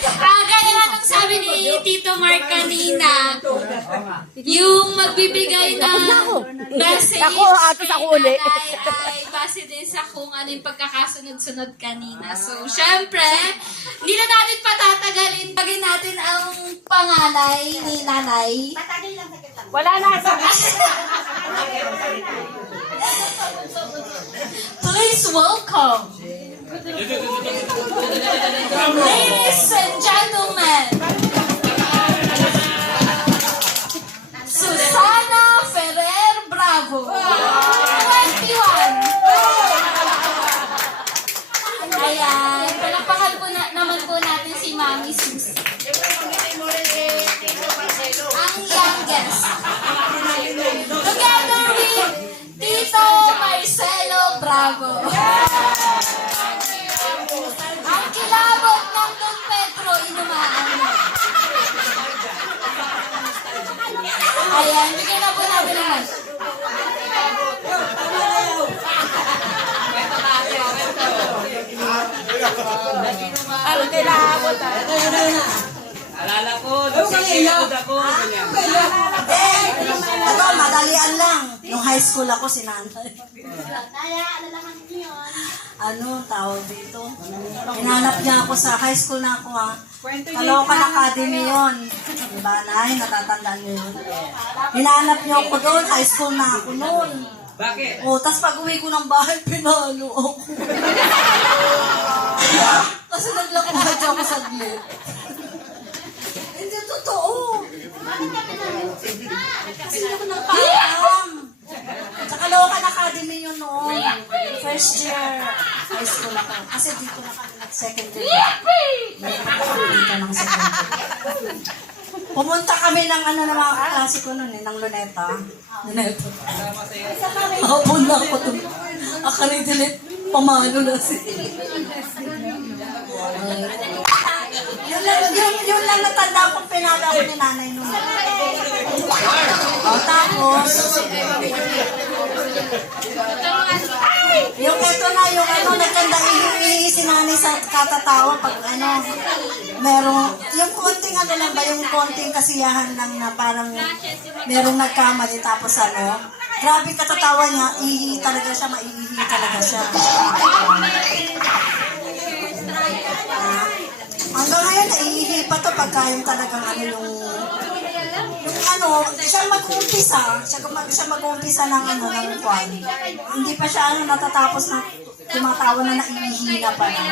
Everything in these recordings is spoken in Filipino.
Gaya nga nung sabi ni Tito Mark kanina, yung magbibigay ng message Ako uli. ay base din sa kung ano yung pagkakasunod-sunod kanina. So, syempre, hindi na natin patatagalin. Bagay natin ang panganay ni nanay. Wala na. Please welcome, ladies and gentlemen, Susana Ferrer Bravo, 21. Ayan, palakpakan po naman po natin si Mami Susie. Ang youngest. Together with Tito Marcelo Bravo. Ang kilabot ng Don Pedro Inumaan. Ayan, bigyan na po natin naman. Ang kilabot. Alala ko, nagsisilipod ako. Ito, madalian lang. Nung high school ako, si nanay. Ano, tawag dito? Hinanap niya ako sa high school na ako, ha? Caloocan Academy yun. Diba, nay? Natatandaan niyo yun? Hinanap niyo ako doon. High school na ako noon. Bakit? O, tas pag uwi ko ng bahay, pinalo ako. Kasi naglakad ako saglit. Hindi totoo. Kasi ako nagpaalam. Sa Caloocan Academy yun noon. First year high school ako. Kasi dito na kami nag-secondary. Dito ng secondary. Pumunta kami ng ano ng mga kaklase ko noon ng Luneta. Luneta. Hapon na ako doon. Akala dilit, pamalo na siya. Yun lang natanda kong pinala ko ni nanay noon. O, tapos, yung ito na, yung ano, nagkanda si nanay sa katatawa pag ano, merong, yung konting ano lang ba, yung konting kasiyahan lang na parang merong nagkamali tapos ano, grabe katatawa niya, ihi talaga siya, maiihi talaga siya. Hanggang ngayon, naiihi pa to pagka yung talagang ano yung ano, siya mag-uumpisa ng ano, ng kwan. Hindi pa siya ano, natatapos na tumatawa na naiihina pa na.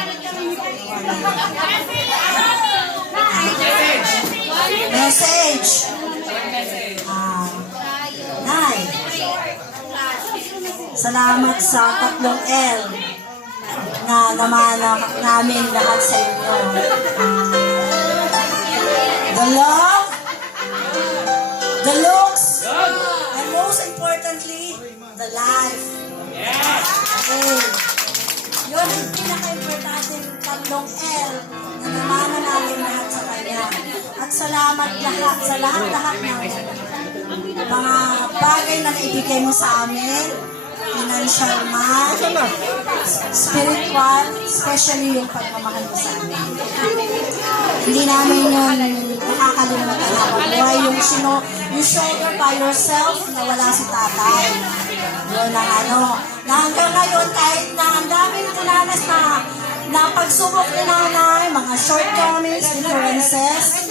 Message. Nay. Salamat sa 3 L na namanak namin lahat sa inyo. The love, the looks, and most importantly, the life. Okay. Yun ang pinaka-importante ng 3 L na namanan namin lahat sa kanya. At salamat lahat, sa lahat-lahat ng mga bagay na naibigay mo sa amin. Financial man, spiritual, especially yung pagmamahal mo sa amin. Hindi namin yun nakakalimutan habang buhay. You shoulder by yourself na wala si tatay. Yun ang ano. Na hanggang ngayon, kahit na ang daming dinanas na pagsubok ni nanay, mga shortcomings, differences.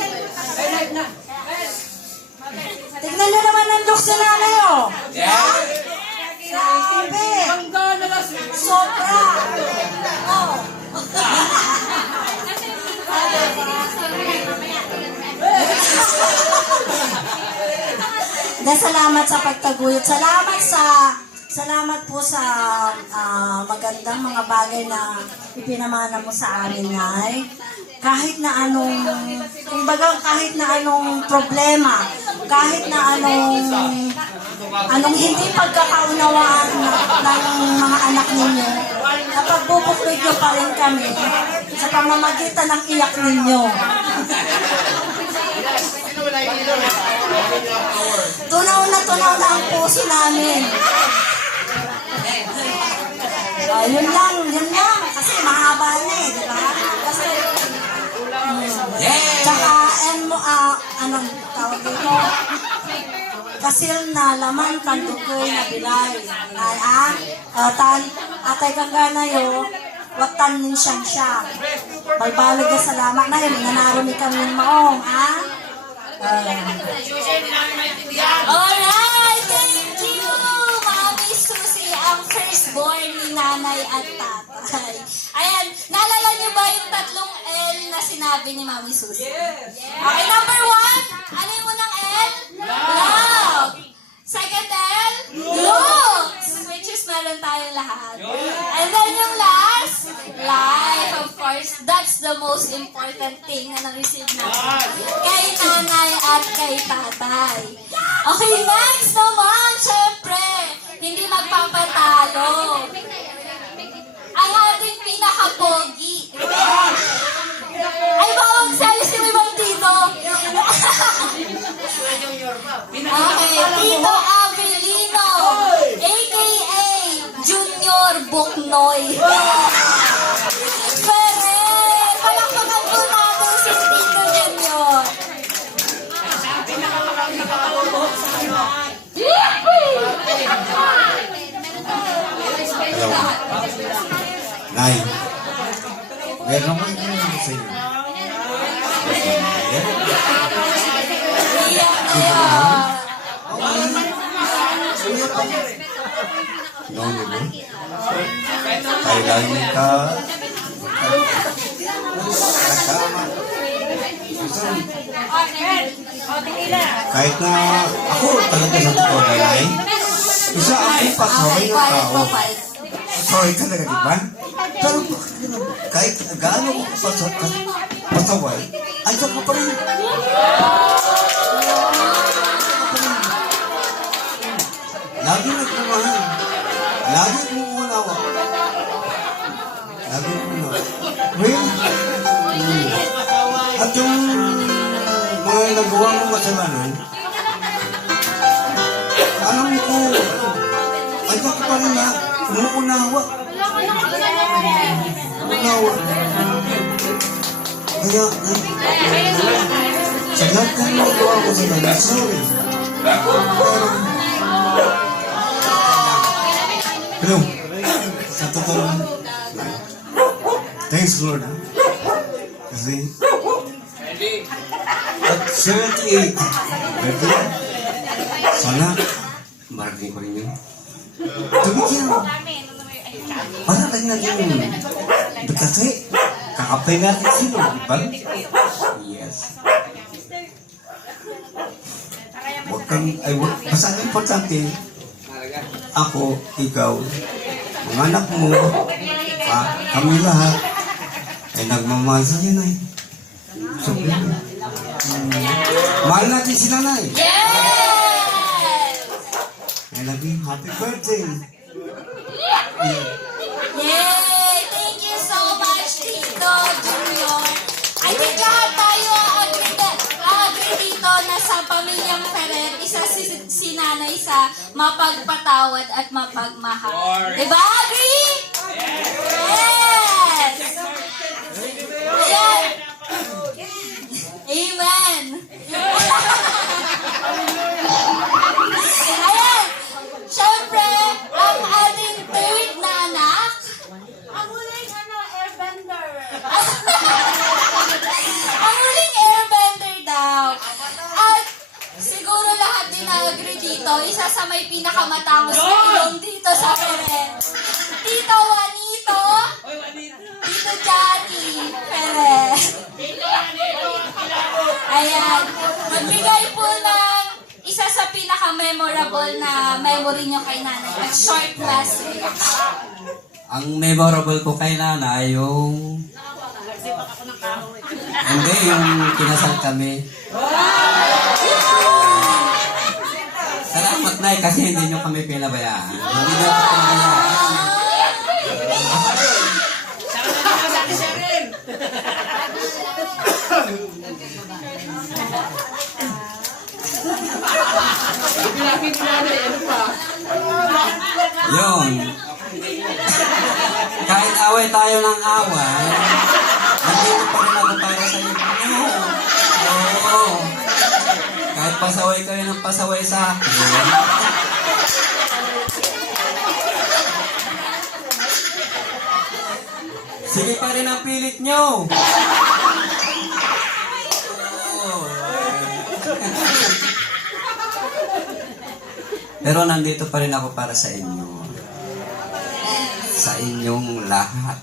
Tignan nyo naman ang looks ni nanay, oh. Yeah? Grabe! Sobra! Oh! Salamat sa pagtaguyod. Salamat po sa magandang mga bagay na ipinamana mo sa amin, Nay. Kahit na anong, kumbaga kahit na anong problema, kahit na anong hindi pagkakaunawaan ng mga anak ninyo, napagbubuklod nyo pa rin kami sa pamamagitan ng iyak ninyo. Tunaw na ang puso namin. Yun lang. Kasi mahaba na di ba? Kasi, anong tawag dito? Kasil na laman kandukoy na bilay. Ay, atay kang gana yo, watan nin siyang siya. Balbalag ka salamat na yun, nanarami kami ng maong, ha? Alright, thank you, Mami Susie, ang firstborn ni nanay at tatay. Ayan, naalala niyo ba yung tatlong L na sinabi ni Mami Susie? Okay, number 1, ano yung unang L? Love. Second L? Looks. Which is meron tayong lahat. And then yung last? Life, of course. That's the most important thing na na-receive natin. Kay nanay at kay tatay. Okay, next naman, syempre, hindi magpapatalo. Ang ating pinaka-pogi. Ay, bawang sa'yo si Mimang Tito. Okay, Tito Avelino, a.k.a. Junior Buknoy. Pwede, palakpakan po natin si Tito Junior. Hello. Nay. Meron mo yung sa inyo. Iyak na yan. Noon mo. Kailangan ka. Kasama. Kahit na ako talaga sa totoo na nay. Isa akong pasaway ng tao. Pasaway ka talaga, di ba? Pero kahit gaano ko pasaway, andyan ka pa rin. Lagi nagmamahal. Lagi umuunawa. Lagi umuunawa. Well, at yung mga nagawa mong kasalanan, alam ko, andyan ka pa rin na umuunawa. Umuunawa. Kaya, sa lahat ng nagawa ko sa mga, sorry. Pero, sa totoo, thanks Lord, ha? Kasi, at 78, birthday, sana, marating ko rin yun. Tumigyan, para tayo natin, kasi, kakapay natin sino, di ba? Yes. Huwag kang, basta ang importante, ako, ikaw, mga anak mo, kami lahat, ay nagmamahal sa nanay. So, mahal natin si nanay. Yes! I love you. Happy birthday. Yay! Thank you so much, Tito Junior. I think lahat tayo agree dito na sa pamilyang Ferrer, isa si nanay sa mapagpatawad at mapagmahal. Diba? Agree? Yes! Ayan. Amen. Ayan. Siyempre, ang ating third na anak, ang huling airbender. Ang huling airbender daw. At siguro lahat din na-agree dito, isa sa may pinakamatangos na ilong dito sa Ferrer. Tito Juanito, Tito Johnny Ferrer. Ayan. Magbigay po ng isa sa pinaka-memorable na memory nyo kay nanay at short message. Ang memorable ko kay nanay, yung... Hindi, yung kinasal kami. Salamat na kasi hindi nyo kami pinabayaan. Hindi nyo kami pinabayaan. Yun. Kahit away tayo ng away, nandito pa rin ako para sa inyo. Oo. pasaway kayo ng pasaway sa akin. Sige pa rin ang pilit nyo. Pero nandito pa rin ako para sa inyo. Sa inyong lahat.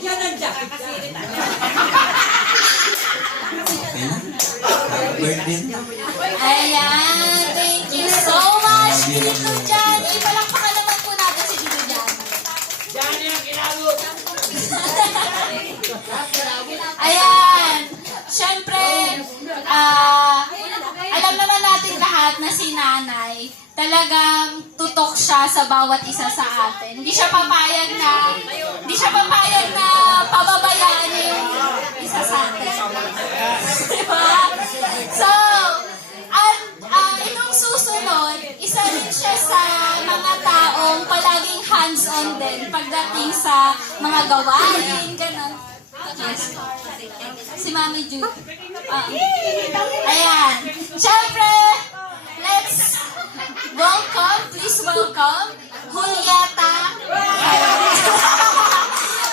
Okay na? Happy birthday na. Ayan, thank you so much, Tito Jan. Ipalakpakan naman po natin si Tito Jan. Ayan, syempre, alam naman natin lahat na si Nanay, talagang tutok siya sa bawat isa sa atin. Hindi siya papayag na pababayaan niya yung isa sa atin. Diba? So, itong susunod, isa rin siya sa mga taong palaging hands-on din pagdating sa mga gawain, gano'n. Yes. Si Mami Ju. Ayan. Siyempre, let's please welcome, Julieta.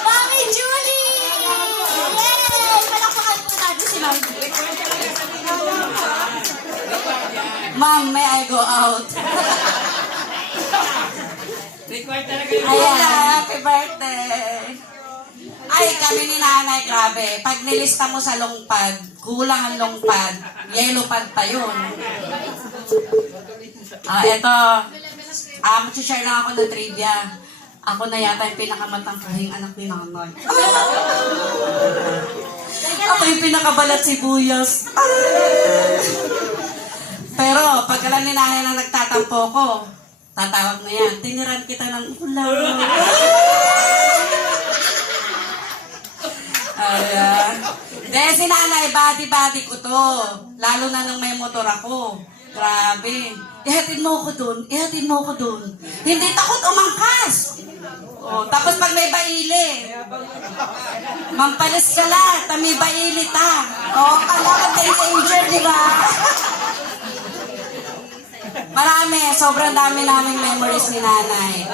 Mami Julie! Yay! Palakpakan po natin si Mami Julie. Ma'am, may I go out? Ayan, happy birthday! Ay, kami ni Nanay, grabe. Pag nilista mo sa longpad, kulang ang longpad. Yellow pad pa yun. Ito. Mag-share lang ako ng trivia. Ako na yata yung pinakamatangkahing anak ni Nanay. Ako yung pinakabalat sibuyas. Pero, pag alam ni Nanay na nagtatampo ko, tatawag na yan, tiniran kita ng ulam. Ayan. Dahil si Nanay, body ko to. Lalo na nung may motor ako. Grabe. Ihatid mo ko dun. Hindi takot umangkas. Oh, tapos pag may baili, mampalis ka lang, may baili ta. Oh, kailangan danger, di ba? Marami, sobrang dami naming memories ni Nanay.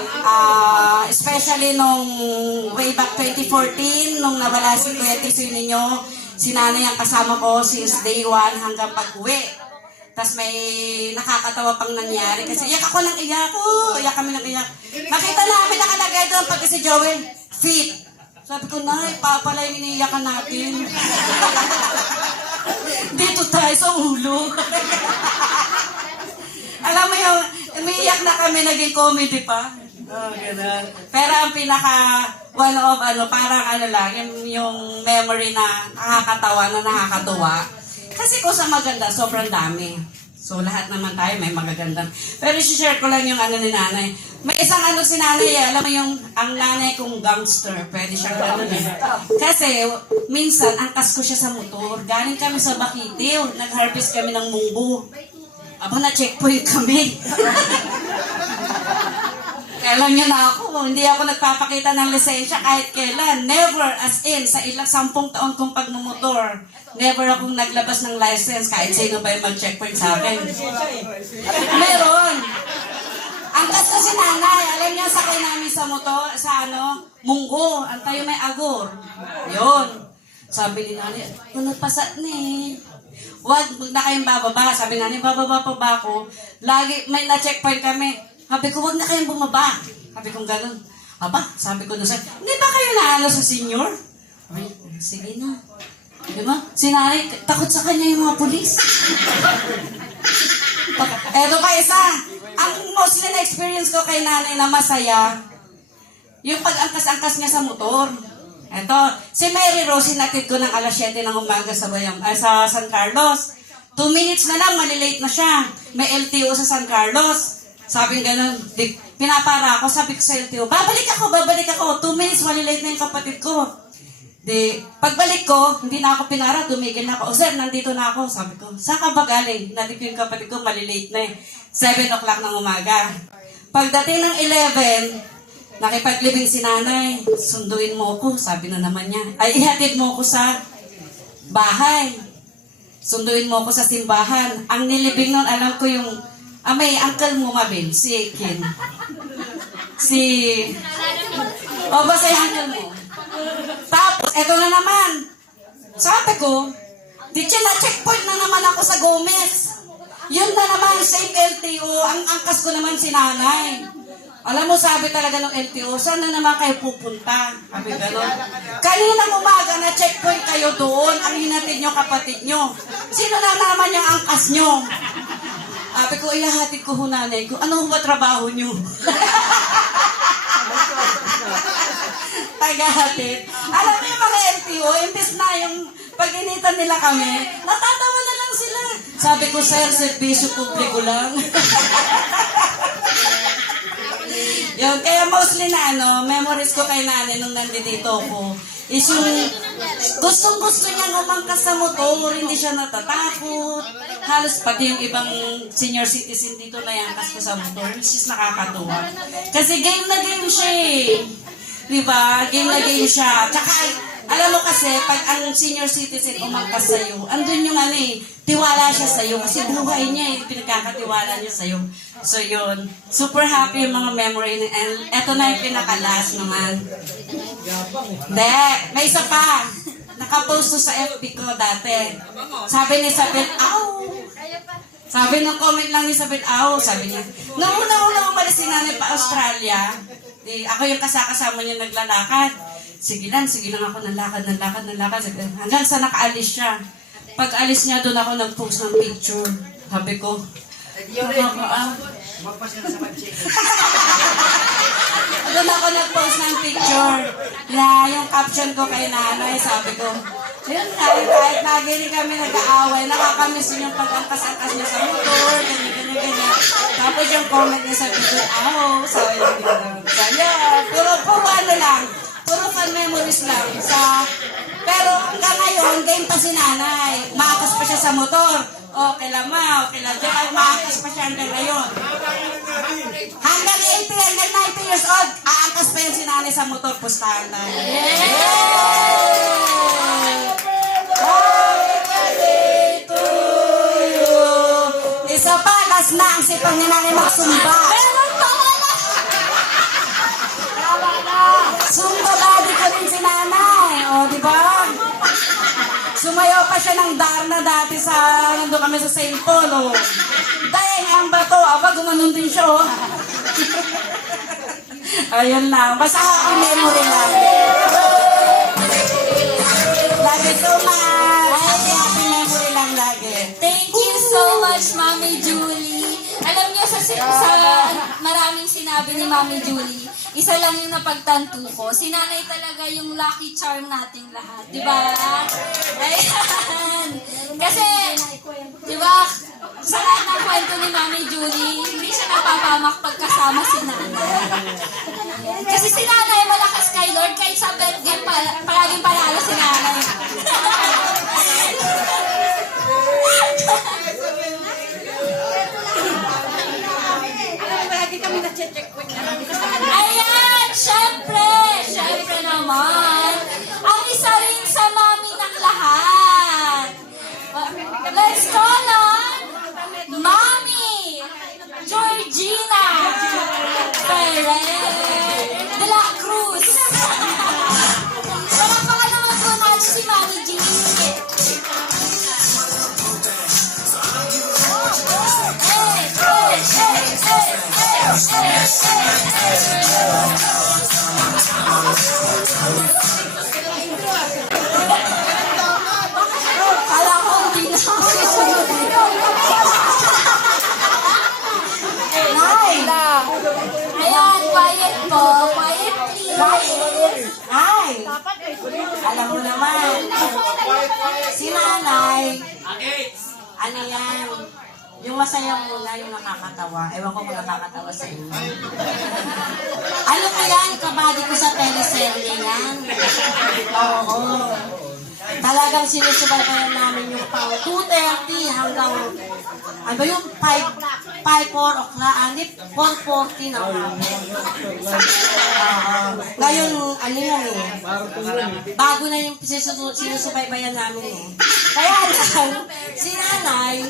Especially nung way back 2014, nung nawala si Kuya Tisoy ninyo, si Nanay ang kasama ko since day 1 hanggang pag-uwi. Tapos may nakakatawa pang nangyari kasi iyak ako ng iyak. Iyak kami ng iyak. Makita namin nakalagay doon pag si Joel, fit. Sabi ko, Nay, papalay iniiyakan natin. Dito tayo sa ulo. Alam mo yung, umiiyak na kami, naging comedy pa. Ganun. Pero ang pinaka, one of, parang lang, yung memory na nakakatawa, na nakakatuwa. Kasi kung sa maganda, sobrang dami. So, lahat naman tayo may magagandang. Pero share ko lang yung ni Nanay. May isang si Nanay, alam mo yung, ang nanay kong gangster, pwede siyang Kasi, minsan, angkas ko siya sa motor. Galing kami sa Bakitiw, nag-harvest kami ng munggo. Aba, na-checkpoint kami. Kailan nyo na ako, hindi ako nagpapakita ng lisensya kahit kailan. Never, as in, sa 10 taon kong pagmumotor, never akong naglabas ng license kahit sino ba yung mag-checkpoint sa akin. Meron. Ang tas kasi Nanay, alam niya sakay namin sa motor, sa munggo, ang tayo may agor. Yun. Sabi ni Nanay, pasat ni. Huwag na kayong bababa. Sabi Nanay, bababa pa ba ako? Lagi, may na-checkpoint kami. Sabi ko, huwag na kayong bumaba. Sabi ko gano'n. Aba, sabi ko doon sa, hindi ba kayo naano sa senior? Ay, sige na. Diba? Si Nanay, takot sa kanya yung mga pulis. Eto pa isa. Ang mostly na experience ko kay Nanay na masaya, yung pag-angkas-angkas niya sa motor. Eto, si Mary Rose, sinatid ko ng alas 7 ng umaga sa sa San Carlos. 2 minutes na lang, malilate na siya. May LTO sa San Carlos. Sabi gano'n, pinapara ako, sabi ko sa LTO, babalik ako. 2 minutes, malilate na yung kapatid ko. Pagbalik ko, hindi na ako pinara, tumigil na ako. O sir, nandito na ako. Sabi ko, saan ka ba galing? Nandito yung kapatid ko, malilate na 7 o'clock ng umaga. Pagdating ng 11, nakipaglibing si Nanay, sunduin mo ko, sabi na naman niya. Ay, ihatid mo ko sa bahay. sunduin mo ako sa simbahan. Ang nilibing nun, alam ko yung, may uncle mo, Mabel, si Ken. Basta yung uncle mo. Tapos, eto na naman. Sabi ko, na-checkpoint na naman ako sa Gomez. Yun na naman, same LTO. Ang angkas ko naman si nanay. Alam mo, sabi talaga ng LTO, saan na naman kayo pupunta? Sabi gano'n. Kaninang umaga na checkpoint kayo doon, ang hinatid nyo kapatid nyo. Sino na naman yung angkas nyo? Sabi ko, ihahatid ko ho nanay ko. Ano ba trabaho nyo? Tagahatid. Alam mo yung mga LTO, imbes na yung pag-initan nila kami, natatawa na lang sila. Sabi ko, sir, servisyo publiko lang. Yun, kaya mostly na memories ko kay nanay nung nandito ako, is yung gustong-gusto niya umangkas sa motor, hindi siya natatakot. Halos pati yung ibang senior citizen dito na yangkas ko sa motor, which is nakakatuwa. Kasi game na game siya eh. Diba? Game na game siya. Tsaka, alam mo kasi, pag ang senior citizen umangkas sa'yo, andun yung tiwala siya sa'yo. Kasi buhay niya pinagkakatiwala niya sa'yo. So yun, super happy yung mga memory. And eto na yung pinaka-last naman. Hindi, may isa pa. Nakapost to sa FB ko dati. Sabi ni Isabel, "Aw!" Sabi ng comment lang ni Isabel, "Aw!" Sabi niya, nung una umalis si nanay pa Australia, ako yung kasama niya naglalakad. Sige lang ako nalakad. Hanggang sa nakaalis siya. Pag alis niya, doon ako nag-post ng picture. Sabi ko, doon ako nag-post ng picture. Yung caption ko kay nanay, sabi ko, yun nga, kahit lagi rin kami nag-aaway, nakakamiss yun yung pag-angkas-angkas niya sa motor, ganyan. Tapos yung comment niya sa video, sabi niya, puro fun memories lang. Pero hanggang ngayon, game pa si nanay. Maakas pa siya sa motor. Okay lang. Maakas pa siya hanggang ngayon. Hanggang 90 years old, aankas pa yan si nanay sa motor. Pustahan na. Yay! Happy birthday to you. Isa pa, last na ang sipang ni nanay magsumba. Sumba body ko rin si nanay. Di ba? Sumayaw pa siya ng Darna dati nandun kami sa St. Paul. Dahil ang bato, gumanon din siya. Ayun lang. Basta happy memory lang. Love you so much. Happy memory lang lagi. Thank you so much, Mami Julie. Alam niyo, sa maraming sinabi ni Mami Julie, isa lang yung napagtanto ko. Si nanay talaga yung lucky charm nating lahat. Diba? Ayan. Kasi, diba, sa lahat ng kwento ni Mami Julie, hindi siya napapamak pagkasama si nanay. Kasi si nanay malakas kay Lord, kahit sa bet game, palaging panalo si nanay. Ayan, syempre naman. Ang isa rin sa mami ng lahat. Let's call on Mami Georgina Perez de la Cruz. Palakpakan naman po natin si Mami G. Kala ko hindi na ako susunod. Nay! Ayan, quiet po. Quiet please. Ay! Alam mo naman, si nanay, ano yan, yung masaya muna, yung nakakatawa. Ewan ko kung nakakatawa sa inyo. Ano ko yan, kabady ko sa teleserye yan. Oo. Talagang sinusubaybayan namin yung pang 2:30 hanggang, ano ba yung 5 4 o'clock, 4:40 na nga. Ngayon, ano yan eh, bago na yung sinusubaybayan namin eh. Kaya lang, si nanay,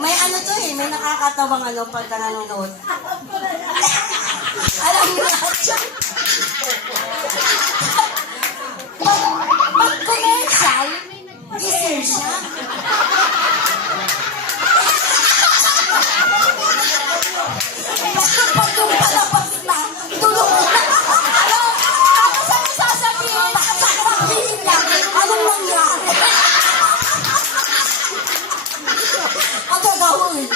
may ano to eh, may nakakatawang ano pag nanonood. Alam mo na siya. Pag commercial, gising siya. Pag yung palabas na, tulog na. Tapos ano sasabihin? Sasabihin lang, anong nangyari? Ang gagawin.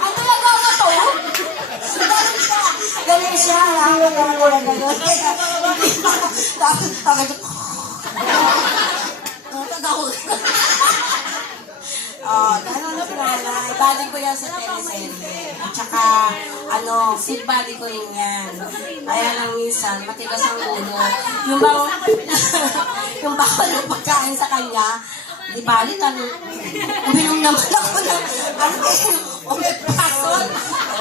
Ang gagawin to? Ganun siya. Tapos, gano'n na pinanay. Bali ko yan sa teleserye. At saka, fit body ko rin yan. Kaya lang minsan, matigas ang ulo. Yung bawal ng pagkain sa kanya, di bali, uminom naman ako ng, omeprazole.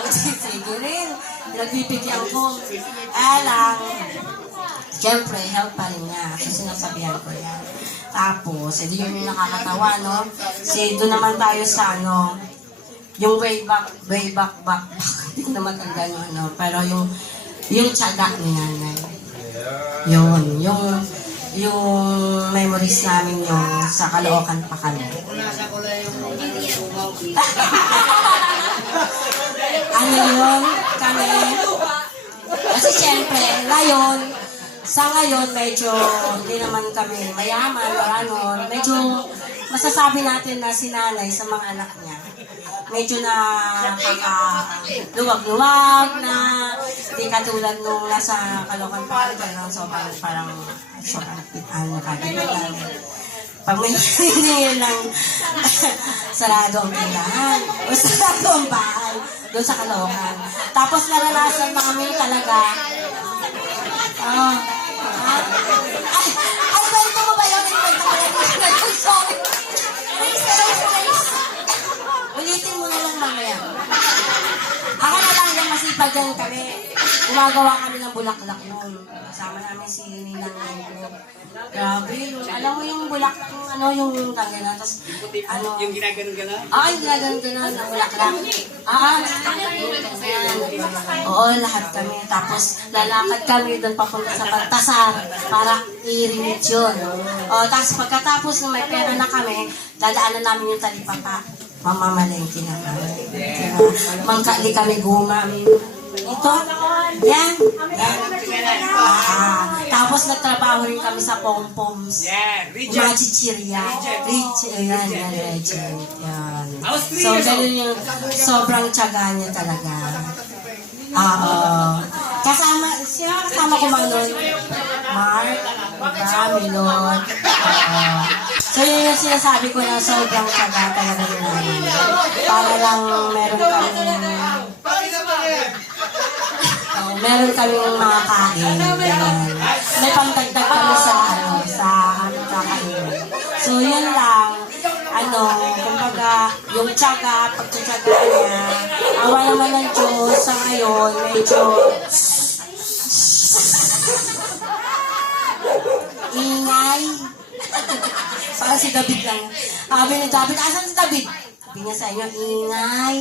Sige rin. Nagbibigyan ko. Kaya lang, siyempre, help pa rin niya. So, sinasabihan ko yan. Tapos, edi yun yung nakakatawa, no? Doon naman tayo sa, yung way back. Hindi ko naman ang gano'n, pero yung tiyaga ni nanay. Yung memories namin yung sa Caloocan pa kami. Ano yun? Kami. Kasi siyempre, sa ngayon, medyo hindi naman kami mayaman o ano. Medyo masasabi natin na si nanay sa mga anak niya. Medyo na luwag-luwag na hindi katulad nung nasa Caloocan pa kami. Parang nakagano'n. Pag may hindi lang sarado ang tindahan o sarado ang bahay doon sa Caloocan. Tapos naranasan namin talaga ay, kwento mo ba yun? Sorry. Ulitin mo na lang mamaya. Ako na lang yung masipag yan kami. Gumagawa kami ng bulaklak noon. Kasama namin si Ninang Negro. Grabe yun. Alam mo yung bulaklak, yung gano'n. Tapos, yung ginaganon-ganon? Yung ginaganon-ganon ng bulaklak. Oo, lahat kami. Tapos, lalakad kami doon papunta sa Baltasar para i-remit yun. Tapos, pagkatapos na may pera na kami, dadaanan namin yung talipapa. Mamamalengke na kami. Mangkali kami gumamit. Ito, yan. Tapos nagtrabaho rin kami sa Pom-Poms. Machichiria. Regent. Yan. So, ganun yung sobrang tiyaga niya talaga. Kasama ko mga nun. Mark, Milot. So, yun yung sinasabi ko na sobrang tiyaga talaga rin namin. Para lang meron kaming mga kain. May pangdagdag kami sa aming kakain. So, yun lang. Kumbaga, yung tiyaga, pagtitiyaga niya, awa naman ng Diyos sa ngayon, medyo ingay. Parang si David lang. Sabi ni David, asan si David? Sabi niya sa inyo, ingay.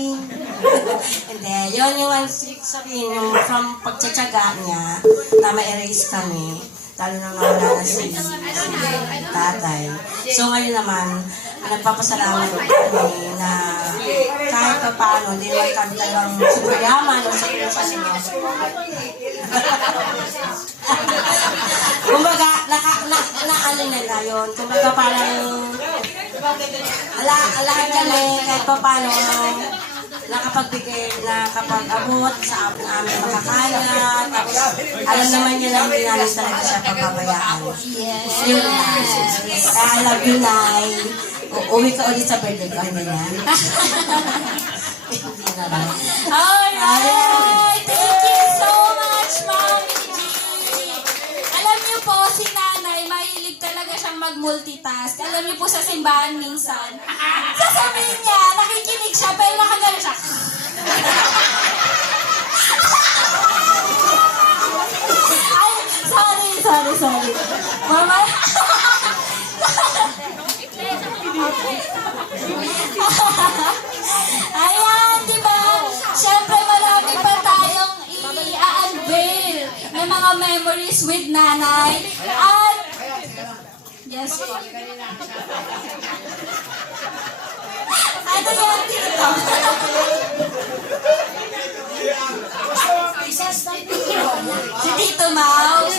Hindi, yun yung sabihin, yung from pagtsatsaga niya, na ma-erase kami, lalo na nawala na si tatay. So ngayon naman, nagpapasalamat kami na kahit pa paano, hindi naman kami talagang super yaman o super siya. Kumbaga, ano na yun. Kumbaga parang lahat kami kahit pa paano nakapagbigay na kapag abot sa aming makakaya. Tapos alam naman niya na hindi namin talaga siya papabayaan. Yun na. I love you, Nay. Uwi ka ulit sa birthday ko. Hindi na. Hindi na ba? Alright! Thank you so much, Mami G! Alam niyo po, si Nanay, nanay, mahilig talaga siyang mag-multitask. Alam niyo po sa simbahan minsan, sasabihin niya, nakikinig siya, pero nakagano siya. Ay, sorry. Mama. Ayan, di ba? Siyempre, marami pa tayong i-unveil ng mga memories with nanay. At, yes po. Ano yan dito? Si Tito Mouse.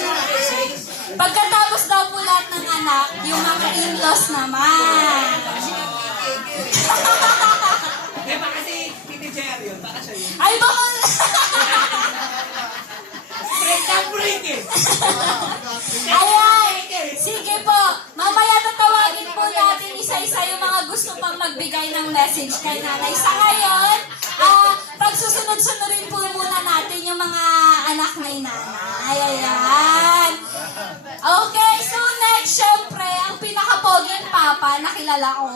Pagkatapos daw po lahat ng anak, yung mga in-laws naman. Ay, baka... Ayan, sige po. Mamaya tatawagin po natin isa-isa yung mga gusto pang magbigay ng message kay nanay. Sa ngayon, pagsusunod-sunodin po muna natin yung mga anak ni nanay. Ayan. Okay, so next, syempre, ang pinaka-poging papa na kilala ko.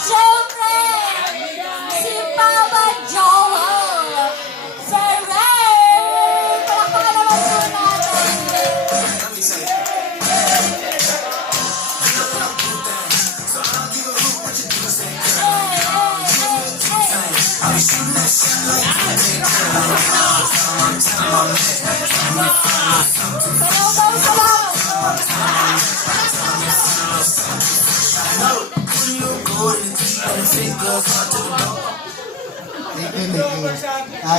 Syempre, si Papa Joel Ferrer. Palakpakan naman po natin. Thank you.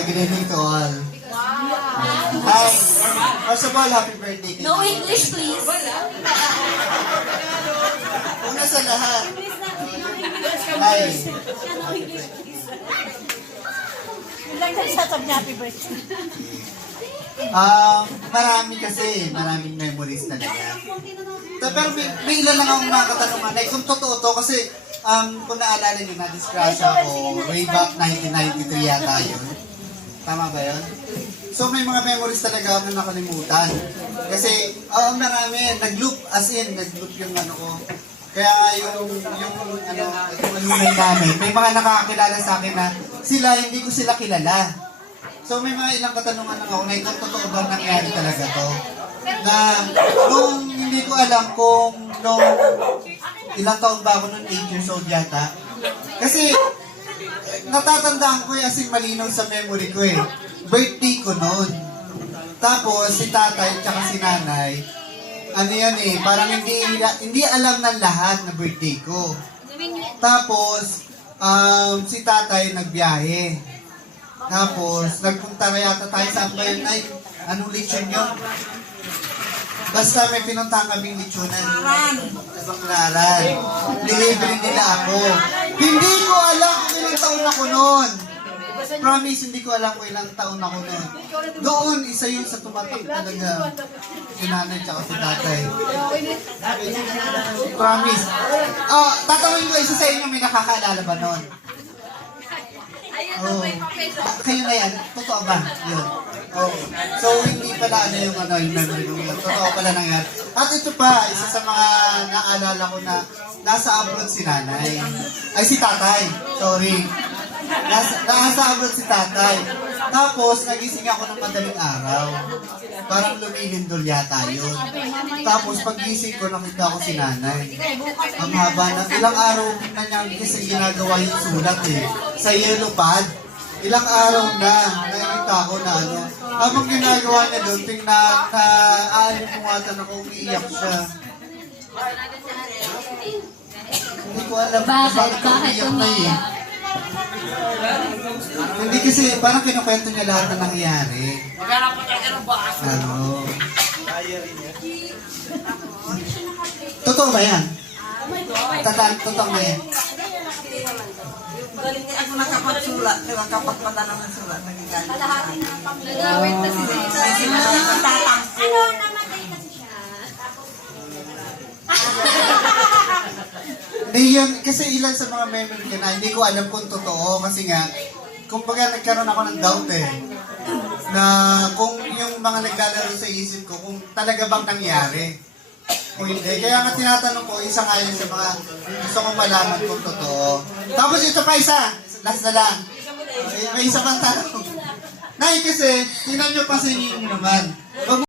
Good evening to all. Hi. First of all, happy birthday kay No English, please. Una sa lahat. Hi. Maraming memories talaga. Pero may ilan lang akong mga katanungan. Like, kung totoo to, kasi kung naalala nyo, na-discrash ako way back 1993 yata yun. Tama ba yun? So may mga memories talaga ako na nakalimutan. Kasi, marami, nag-loop yung ano ko. Kaya nga yung alumni namin, may mga nakakakilala sa akin na hindi ko sila kilala. So may mga ilang katanungan lang ako na kung totoo ba nangyari talaga to. Na nung hindi ko alam kung nung ilang taon ba ako nung 8 years old yata. Kasi natatandaan ko yung malinaw sa memory ko eh. Birthday ko noon. Tapos si tatay at si nanay, parang hindi alam ng lahat na birthday ko. Tapos si tatay nagbiyahe. Tapos nagpunta na yata tayo saan ba yun? Ay, anong lechon yun? Basta may pinuntahan kaming lechonan. Sa Banglaran. Delivery nila ako. Hindi ko alam kung ilang taon ako noon. Promise, hindi ko alam kung ilang taon ako noon. Doon, isa yun sa tumatak talaga. Si nanay tsaka si tatay. Promise. Tatawin ko, isa sa inyo may nakakaalala ba noon? Oh. Kayo na yan. Totoo ba? Yun. Oh. So, hindi pala yung memory ko yun. Totoo pala nangyari. At ito pa, isa sa mga naalala ko na nasa abroad si nanay. Ay, si tatay. Sorry. Nasa abroad si tatay. Tapos, nagising ako ng madaling araw. Parang lumilindol yata yun. Tapos, pag-gising ko, nakita ko si nanay. Ang haba na, ilang araw na niya kasi ginagawa yung sulat eh. Sa yellow pad. Ilang araw na, nakikita ko na habang ginagawa niya doon, aanipungatan ako, umiiyak siya. Hindi ko alam bakit umiiyak na eh. Hindi kasi, parang kinukwento niya lahat na nangyayari. Totoo ba yan? Totoo ba yan? Galing niya ako nakapagsulat, nakapagpadala ng sulat, nagigaling. Kalahati na ang paglalawin na si Ano, namatay kasi siya. Hindi yun, kasi ilan sa mga memory ko na hindi ko alam kung totoo kasi nga, kumbaga nagkaroon ako ng doubt eh, na kung yung mga naglalaro sa isip ko kung talaga bang nangyari. Kung hindi. Kaya nga tinatanong ko, isa nga yun sa mga gusto kong malaman kung totoo. Tapos ito pa isa. Last na lang. May isa pang tanong. Nay, kasi, tingnan nyo pa sa inyo naman.